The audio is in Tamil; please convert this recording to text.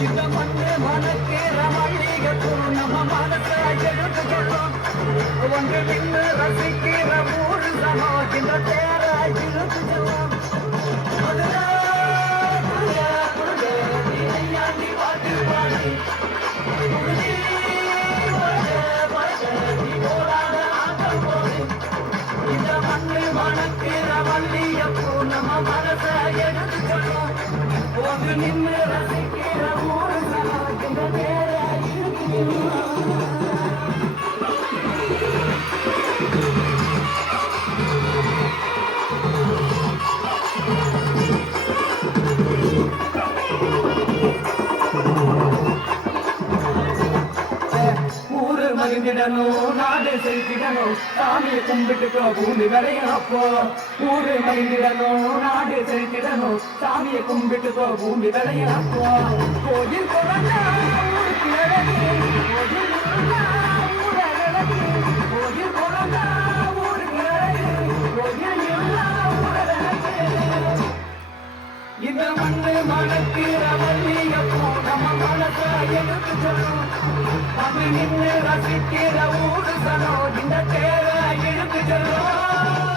இந்த மண்ணு மனக்கேற மல்லிகைப்பூ நம்ம மனசை எடுத்துக்கொள்ளும் ஒன்று நின்று ரசிக்கிற ஊரு சமம் இந்த தேர இழுத்து செல்லும் பாட்டு பாடி இந்த மண்ணு மனக்கேற மல்லிகைப்பூ நம்ம மனசை எடுத்துக்கொள்ளும் ஒன்று நின்று ரசிக்கிற ஊரு சமம் இந்த தேர இழுத்து மகிழ்ந்திடணும் நாடு செலுத்திடணும் சாமியை கும்பிட்டுக்கோ பூமி விளையும் அப்போ ஊரு மகிழ்ந்திடணும் நாடு செலுத்திடணும் சாமியை கும்பிட்டுக்கோ பூமி விளையும் அப்போ கோயில் குழந்தா ஊருக்கு அழகு கோயில் குழந்தா ஊருக்கு அழகு கோயில் இந்த மண்ணு மனக்கிற மல்லிகைப்பூ நம்ம மனசை எடுத்து சொல்லும் அது நின்று ரசிக்கிற ஊரு சனோ இந்த தேர இழுத்து செல்லும்